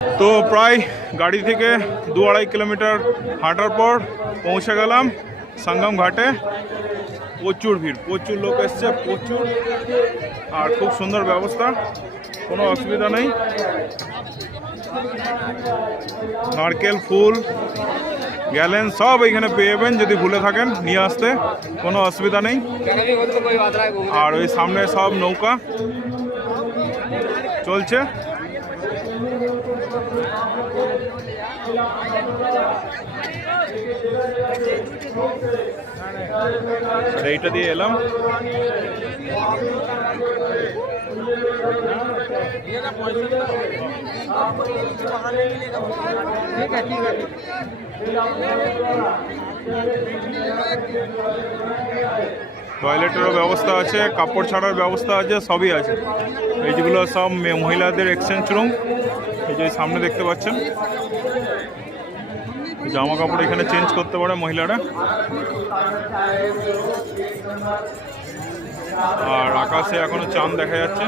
তো প্রায় গাড়ি থেকে 2-2.5 কিলোমিটার হাঁটার পর পৌঁছে গেলাম সঙ্গম ঘাটে। প্রচুর ভিড়, প্রচুর লোক এসছে, প্রচুর, আর খুব সুন্দর ব্যবস্থা, কোনো অসুবিধা নেই। নারকেল, ফুল, গ্যালেন সব এখানে পেয়ে যাবেন, যদি ভুলে থাকেন নিয়ে আসতে কোনো অসুবিধা নেই। আর ওই সামনে সব নৌকা চলছে। এইটা দিয়ে এলাম। টয়লেটেরও ব্যবস্থা আছে, কাপড় ছাড়ার ব্যবস্থা আছে, সবই আছে। এই যেগুলো সব মহিলাদের এক্সচেঞ্জ রুম, এই যে সামনে দেখতে পাচ্ছেন। জামা কাপড় এখানে চেঞ্জ করতে পারে মহিলারা। আর আকাশে এখনো চাঁদ দেখা যাচ্ছে।